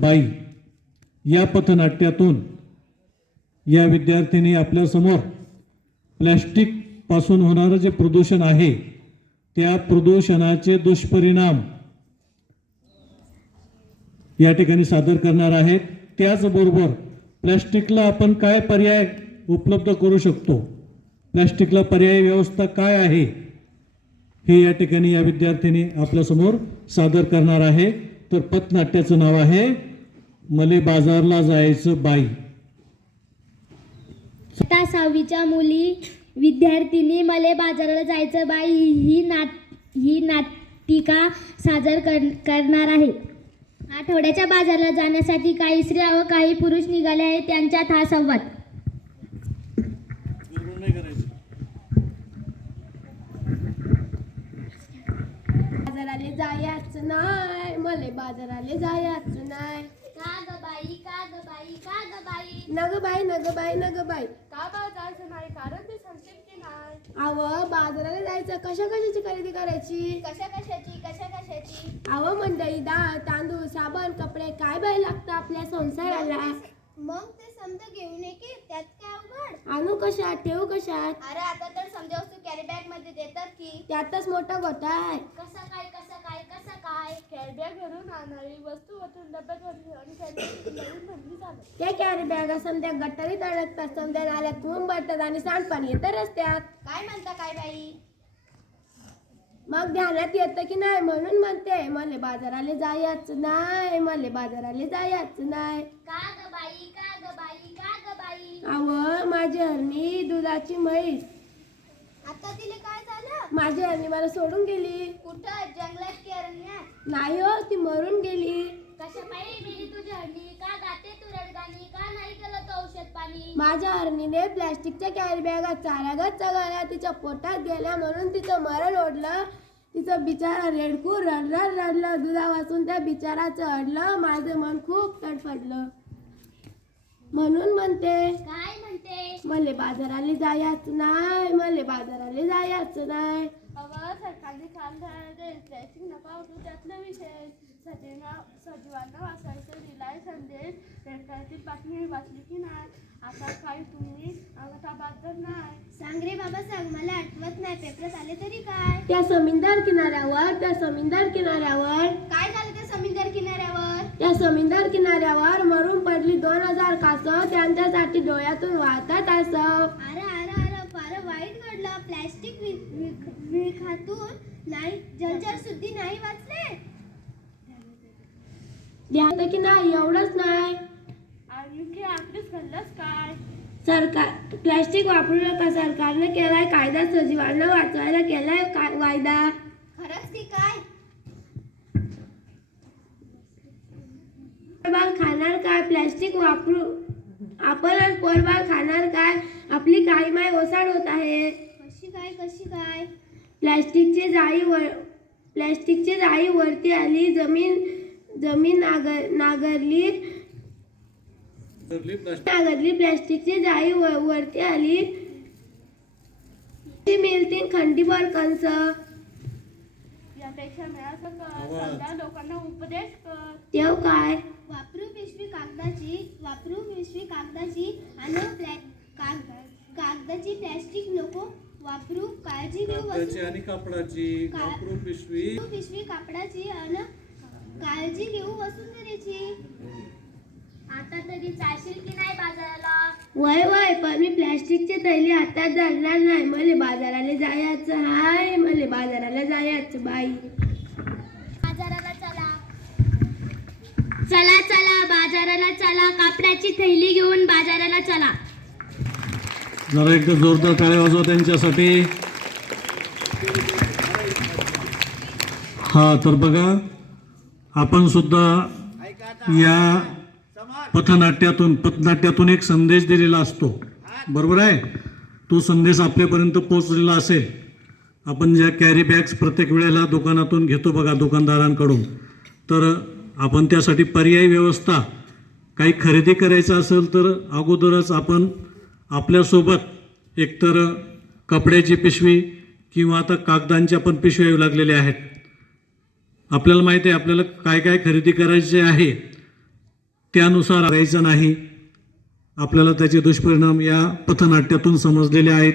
बाई या पथनाट्यातून या विद्यार्थिनी आपल्या समोर प्लॅस्टिक पासून होणारे जे प्रदूषण आहे त्या प्रदूषणाचे दुष्परिणाम या ठिकाणी सादर करणार आहेत। त्याचबरोबर प्लॅस्टिकला आपण काय पर्याय उपलब्ध करू शकतो, प्लॅस्टिकला पर्याय व्यवस्था काय आहे हे या ठिकाणी या विद्यार्थिनी आपल्या समोर सादर करणार आहे। तर पथनाट्याचं नाव आहे मले बाजारला जायचं बाई। आता 6वीच्या मुली विद्यार्थिनी मले बाजाराला जायचं बाई ही नाटिका सादर करणार आहे। आठवड्याच्या बाजाराला जाण्यासाठी काही स्त्रिया व काही पुरुष निघाले आहेत, त्यांच्यात हा संवाद। बाजाराले जायचं नाही, मले बाजाराले जायचं नाही। का ग बाई, का ग बाई, का ग बाई, नग बाई, नग बाई, नग बाई। का बाजाराचं नाही कारण ते सांगतील की नाही। अव बाजाराला जायचं, कशा कशाची खरेदी करायची, कशा कशाची। अव मंडई डाळ तांदूळ साबण कपडे काय बाई लागतं आपल्या संसाराला। मग ते समजा घेऊन ये की त्यात काय अवघड। आणू कशात ठेवू कशात, अरे आता तर समजा वस्तू कॅरी बॅग मध्ये देतात की। त्यातच मोठा घोटा आहे। कसं काय कॅरीबॅग भरून आणणारी वस्तू वतून डब्यात भरली आणि कॅरीबॅग नवीन भरली झालं। ते कॅरी बॅग समजा गटारीत अडकतात, समजा नाल्यात मुंबतात आणि सांडपाणी येतं रस्त्यात। काय म्हणता काय बाई। मग ध्यानात येतं की नाही म्हणून म्हणते मले बाजाराले जायचं नाही, मले बाजाराले जायचं नाही। का ग बाई, का ग बाई, का ग बाई। अव माझी हरणी दुधाची म्हैस, आता तिला काय झालं। माझी हरणी मला सोडून गेली। कुठं जंगलात की अरण्यात। नाही हो, ती मरून गेली। कशा पायी गेली तुझी हरणी, का गाते तू रडगाणी, का नाही केलं तो औषध पाणी। माझ्या हरणीने प्लॅस्टिकच्या कॅरी बॅगा चारागत चगळल्या, तिच्या पोटात गेल्या म्हणून तिचं मरण ओढलं। तिचं बिचारा रेडकू रडलं, दुधा वाचून त्या बिचाराचं अडलं। माझं मन खूप तडफडलं म्हणून म्हणते काय म्हणते। मले बाजाराले जायचं नाही, मले बाजाराले जायचं नाही। अगं सरकारने काम झालं प्लॅस्टिक नका उठू त्यातला विषय। सजीवांना वाचायचं दिलाय संदेश, सरकारची बातमी वाचली की नाही। आता काय तुम्ही अंगठाबाद नाही। सांग रे बाबा सांग, मला आठवत नाही, पेपरात आले तरी काय। त्या समुद्र किनाऱ्यावर काय झालं त्या समुद्र किनाऱ्यावर। त्या समुद्र किनाऱ्यावर मरून पडली 2000 कासव, त्यांच्यासाठी डोळ्यातून वाहतात असं। अरे फार वाईट घडलं। प्लॅस्टिक विळखातून नाही जलचर सुद्धा नाही वाचले। ध्यान की नाही एवढंच नाही, आणखी आपलीच घडलंच काय। सरकार प्लॅस्टिक वापरू नका, सरकारने केलाय कायदा, सजीवांना वाचवायला केलाय वायदा। खरंच की काय। पोरबाळ खाणार काय, प्लॅस्टिक वापरू आपण आज पोरबाळ खाणार काय, आपली काही माय ओसाड होत आहे। कशी काय। प्लॅस्टिकची जाळी वरती आली, जमीन नांगरली, प्लॅस्टिकची जाळी वरती आली। मिळतील खंडीभर कंस, यापेक्षा मिळालं कर, समजा लोकांना उपदेश कर। तेव काय वापरू पिशवी कागदाची आणि कागदाची प्लॅस्टिक नको वापरू। काळजी घेऊ आणि कापडाची वापरू पिशवी कापडाची आणि काळजी घेऊ वसुंधरेची। आता तरी जाशील की नाही बाजाराला। वय पण मी प्लॅस्टिकचे थैली हातात धरणार नाही, मले बाजाराला जायचं हाय, मले बाजाराला जायचं बाई। बाजाराला चला बाजाराला चला, कापडाची थैली घेऊन बाजाराला चला। जरा एकदा जोरदार टाळ्या वाजवा त्यांच्यासाठी। हा तर बघा, आपण सुद्धा या पथनाट्यातून एक संदेश दिलेला असतो, बरोबर आहे। तो संदेश आपल्यापर्यंत पोहोचलेला असेल। आपण ज्या कॅरी बॅग्स प्रत्येक वेळेला दुकानातून घेतो बघा, दुकानदारांकडून, तर आपण त्यासाठी पर्यायी व्यवस्था काही खरेदी करायचं असेल तर अगोदरच आपण आपल्यासोबत एकतर कपड्याची पिशवी किंवा आता कागदांच्या पण पिशव्या येऊ लागलेल्या आहेत। आपल्याला माहिती आहे आपल्याला काय काय खरेदी करायचे आहे, त्यानुसार राहायचं नाही. आपल्याला त्याचे दुष्परिणाम या पथनाट्यातून समजलेले आहेत.